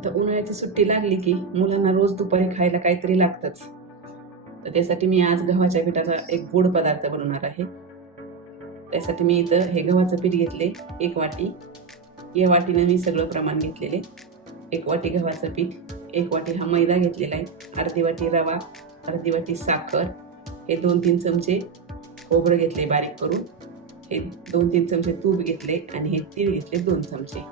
आता उन्हाळ्याची सुट्टी लागली की मुलांना रोज दुपारी खायला काहीतरी लागतंच. तर त्यासाठी मी आज गव्हाच्या पिठाचा एक गोड पदार्थ बनवणार आहे. त्यासाठी मी इथं हे गव्हाचं पीठ घेतले 1 वाटी. या वाटीने मी सगळं प्रमाण घेतलेले. 1 वाटी गव्हाचं पीठ, 1 वाटी हा मैदा घेतलेला आहे, अर्धी वाटी रवा, अर्धी वाटी साखर, हे 2-3 चमचे खोबरं घेतले बारीक करून, हे 2-3 चमचे तूप घेतले आणि हे तीळ घेतले 2 चमचे.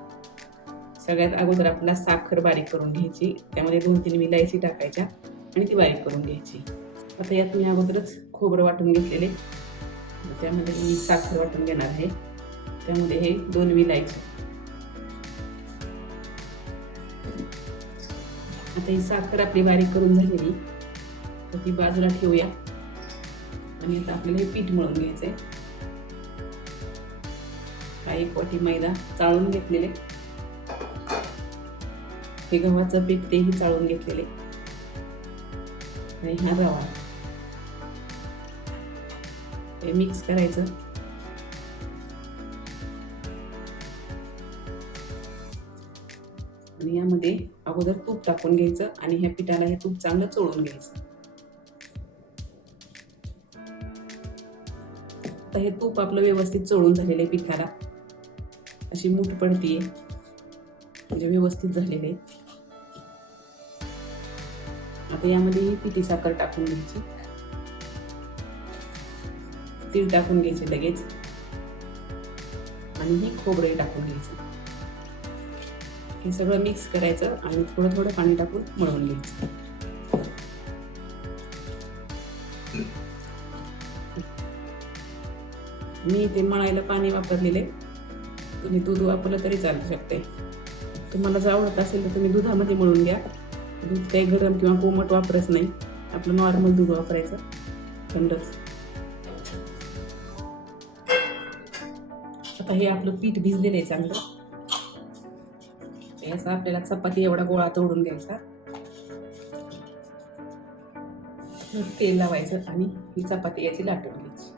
सगळ्यात अगोदर आपल्याला साखर बारीक करून घ्यायची, त्यामध्ये 2-3 विलायची टाकायच्या आणि ती बारीक करून घ्यायची. आता यात मी अगोदरच खोबरं वाटून घेतलेले, त्यामध्ये मी साखर वाटून घेणार आहे. त्यामध्ये हे 2 विलायची. आता ही साखर आपली बारीक करून झालेली, तर ती बाजूला ठेवूया आणि आता आपल्याला हे पीठ मळून घ्यायचंय. हा 1 वाटी मैदा चाळून घेतलेले, हे गव्हाचं पीठ तेही चाळून घेतलेले आणि हा रवा हे मिक्स करायचं. आणि यामध्ये अगोदर तूप टाकून घ्यायचं आणि ह्या पिठाला हे तूप चांगलं चोळून घ्यायचं. आता हे तूप आपलं व्यवस्थित चोळून झालेलं आहे. पिठाला अशी मूठ पडतीये, म्हणजे व्यवस्थित झालेले आहे. आता यामध्ये ही पिठी साखर टाकून घ्यायची, तीळ टाकून घ्यायचे लगेच आणि ही खोबरे टाकून घ्यायचं. हे सगळं मिक्स करायचं आणि थोडं थोडं पाणी टाकून मळून घ्यायचं. मी इथे मळायला पाणी वापरलेले, तुम्ही दूध वापरलं तरी चालू शकते. तुम्हाला जर आवडत असेल तर तुम्ही दुधामध्ये मळून घ्या. दूध काही गरम किंवा कोमट वापरच नाही, आपलं नॉर्मल दूध वापरायचं, थंडच. आता हे आपलं पीठ भिजलेलं आहे चांगलं. याचा आपल्याला चपाती एवढा गोळा तोडून घ्यायचा, तेल लावायचं आणि ही चपाती याची लाटून घ्यायची.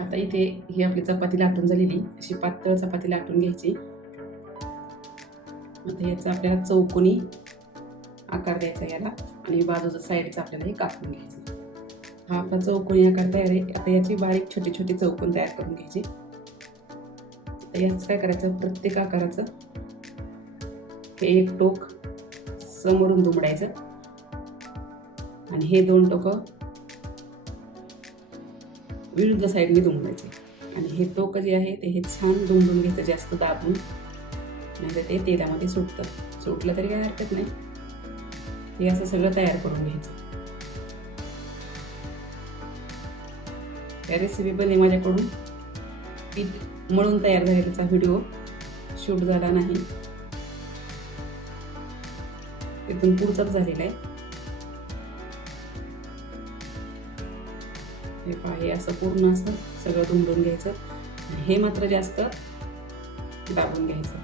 आता इथे ही आपली चपाती लाटून झालेली, अशी पातळ चपाती लाटून घ्यायची. आता याचा आपल्याला चौकोनी आकार द्यायचा याला आणि बाजूच्या साईडचा आपल्याला हे कापून घ्यायचं. हा आपला चौकोनी आकार तयार आहे. आता याची बारीक छोटे छोटे चौकोन तयार करून घ्यायचे. याच काय करायचं, प्रत्येक आकाराचं हे एक टोक समोरून दुमडायचं आणि हे 2 टोकं विरुद्ध साईडने दुमडायचे आणि हे टोक जे आहे ते हे छान दुमडून घ्यायचं, जास्त दाबून, म्हणजे ते तेलामध्ये सुटलं तरी काही हरकत नाही. हे असं सगळं तयार करून घ्यायचं. या रेसिपी बने माझ्याकडून पीठ मळून तयार झालेल्याचा व्हिडिओ शूट झाला नाही, तिथून पुढचाच झालेला आहे. हे पहा, हे असं पूर्ण असं सगळं दुमडून घ्यायचं. हे मात्र जास्त दाबून घ्यायचं.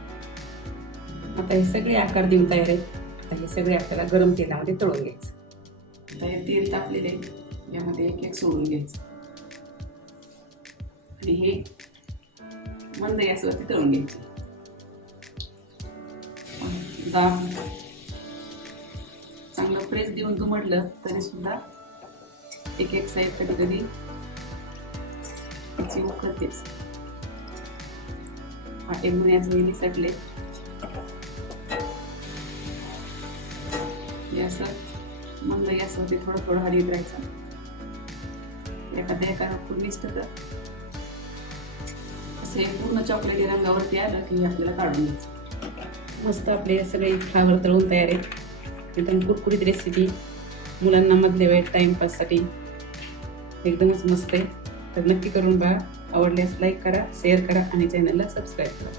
आता हे सगळे आकार देऊन तयार आहेत. आता हे सगळे आपल्याला गरम तेलामध्ये तळून घ्यायचं. आता हे तेल तापलेले, यामध्ये एक एक सोडून घ्यायचं आणि हे मंद गॅसवरती तळून घ्यायचे. दाब चांगलं प्रेस देऊन दुमडलं तरी सुद्धा एक एक साईड कधी कधी त्याची उखळतेच. पाटे मुण्याचे निसटले, हे असं मंद गॅसवरती थोडं थोडं हलवत राहायचं. एखाद्या निसतं तर असे पूर्ण चॉकलेटी रंगावरती आलं की आपल्याला काढून घ्यायचं. मस्त आपले सगळे फ्लावर तळून तयार आहे. एकदम कुरकुरीत रेसिपी, मुलांना मधल्या वेळेत टाइमपाससाठी एकदमच मस्त आहे. तर नक्की करून बघा. आवडल्यास लाईक करा, शेअर करा आणि चॅनलला सबस्क्राईब करा.